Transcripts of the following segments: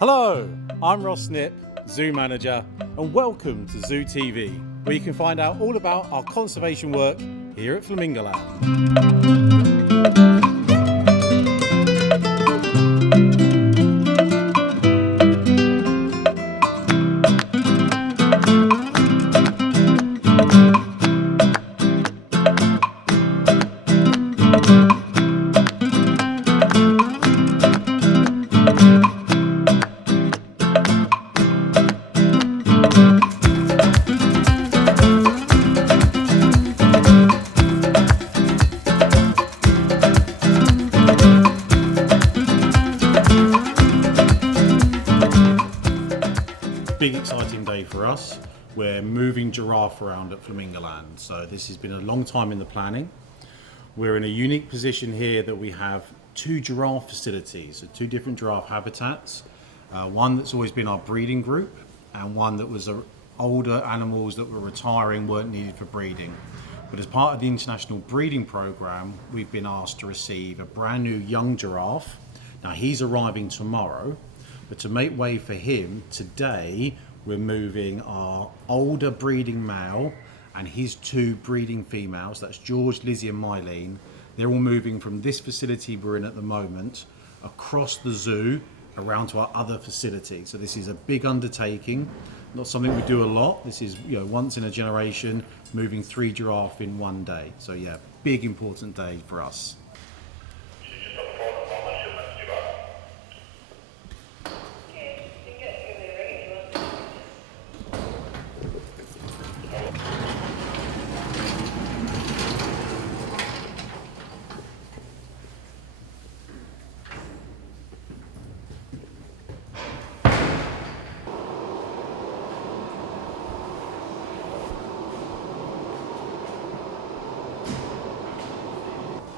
Hello, I'm Ross Snip, Zoo Manager, and welcome to Zoo TV, where you can find out all about our conservation work here at Flamingo Land. Big exciting day for us. We're moving Giraffe around at Flamingo Land, so this has been a long time in the planning. We're in a unique position here that we have two giraffe facilities, so two different giraffe habitats. One that's always been our breeding group, and one that was older animals that were retiring, weren't needed for breeding. But as part of the international breeding program, we've been asked to receive a brand new young giraffe. Now he's arriving tomorrow, but to make way for him, today we're moving our older breeding male and his two breeding females, that's George, Lizzy and Mylene. They're all moving from this facility we're in at the moment across the zoo around to our other facility. So this is a big undertaking, not something we do a lot. This is, once in a generation, moving 3 giraffe in one day. So yeah, big important day for us.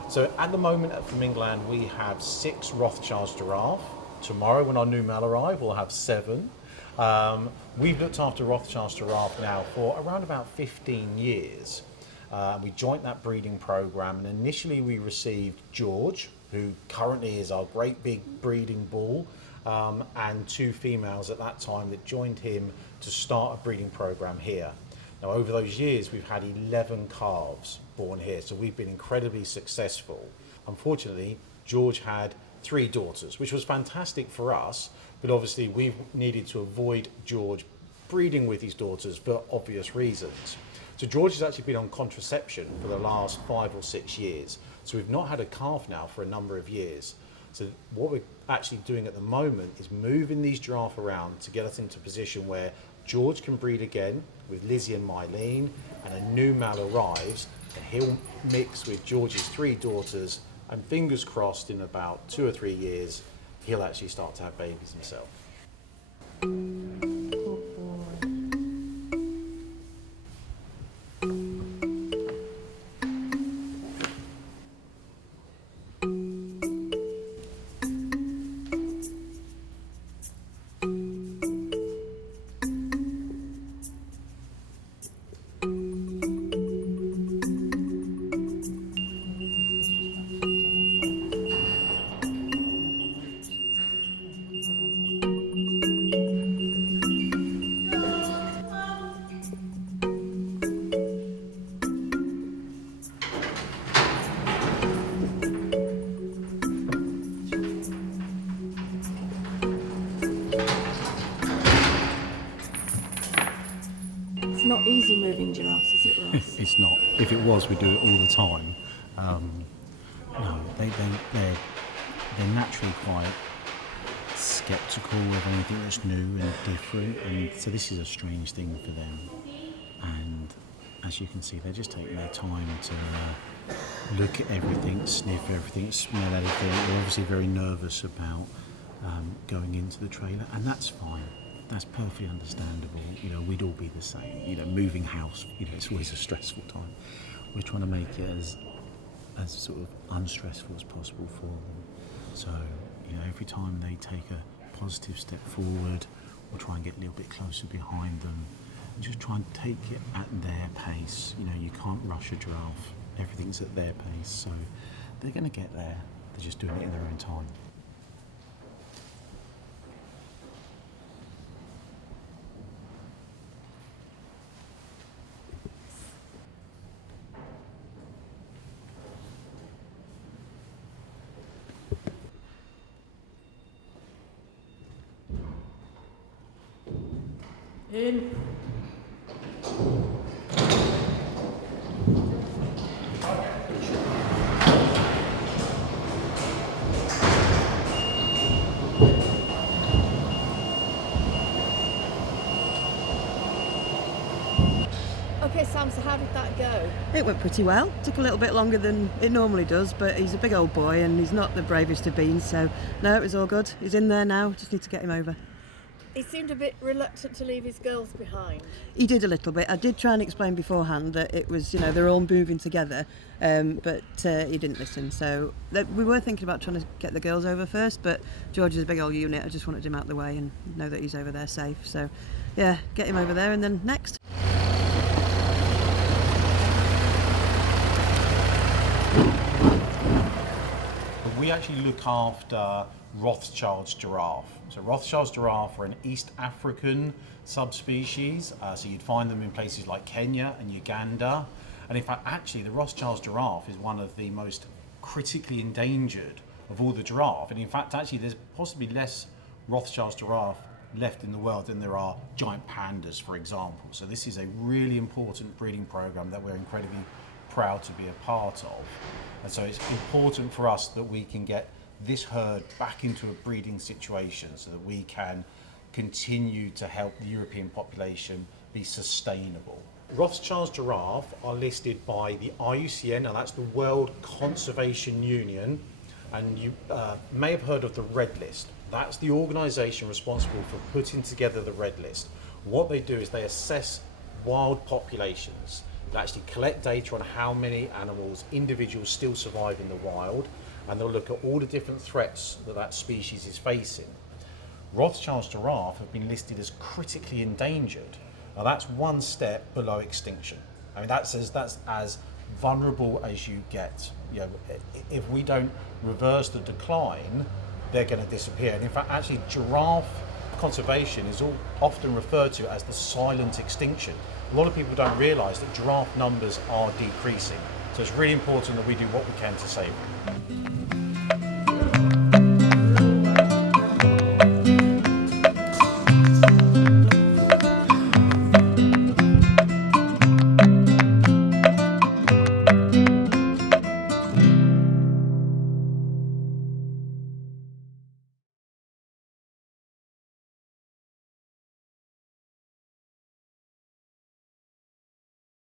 So at the moment at Flamingo Land, we have 6 Rothschild Giraffes. Tomorrow when our new male arrive, we'll have 7. We've looked after Rothschild Giraffe now for around about 15 years. We joined that breeding program, and initially we received George, who currently is our great big breeding bull, and 2 females at that time that joined him to start a breeding program here. Now, over those years, we've had 11 calves born here, so we've been incredibly successful. Unfortunately, George had 3 daughters, which was fantastic for us, but obviously we've needed to avoid George breeding with his daughters for obvious reasons. So George has actually been on contraception for the last 5 or 6 years, so we've not had a calf now for a number of years. So what we're actually doing at the moment is moving these giraffe around to get us into a position where George can breed again with Lizzy and Mylene, and a new male arrives, and he'll mix with George's 3 daughters, and fingers crossed in about 2 or 3 years, he'll actually start to have babies himself. It's not easy moving giraffes, is it, Ross? It's not. If it was, we do it all the time. No, they're naturally quite sceptical of anything that's new and different, and so this is a strange thing for them. And as you can see, they're just taking their time to look at everything, sniff everything, smell everything. They're obviously very nervous about going into the trailer, and that's fine. That's perfectly understandable. We'd all be the same. Moving house, it's always a stressful time. We're trying to make it as sort of unstressful as possible for them. So, every time they take a positive step forward, we'll try and get a little bit closer behind them and just try and take it at their pace. You can't rush a giraffe. Everything's at their pace, so they're going to get there. They're just doing it in their own time. In. Okay, Sam, so how did that go? It went pretty well. Took a little bit longer than it normally does, but he's a big old boy and he's not the bravest of beans, so no, it was all good. He's in there now, just need to get him over. He seemed a bit reluctant to leave his girls behind. He did a little bit. I did try and explain beforehand that it was, they're all moving together, but he didn't listen. So we were thinking about trying to get the girls over first, but George is a big old unit. I just wanted him out the way and know that he's over there safe. So yeah, get him over there and then next. We actually look after Rothschild's giraffe. So Rothschild's giraffe are an East African subspecies. So you'd find them in places like Kenya and Uganda. And in fact, actually, the Rothschild's giraffe is one of the most critically endangered of all the giraffe. And in fact, actually, there's possibly less Rothschild's giraffe left in the world than there are giant pandas, for example. So this is a really important breeding program that we're incredibly proud to be a part of. And so it's important for us that we can get this herd back into a breeding situation so that we can continue to help the European population be sustainable. Rothschild's giraffe are listed by the IUCN, and that's the World Conservation Union, and you may have heard of the Red List. That's the organisation responsible for putting together the Red List. What they do is they assess wild populations. They actually collect data on how many animals, individuals still survive in the wild, and they'll look at all the different threats that that species is facing. Rothschild's giraffe have been listed as critically endangered. Now that's one step below extinction. I mean, that's as vulnerable as you get. If we don't reverse the decline, they're going to disappear. And in fact, actually, giraffe conservation is often referred to as the silent extinction. A lot of people don't realise that giraffe numbers are decreasing. So it's really important that we do what we can to save them.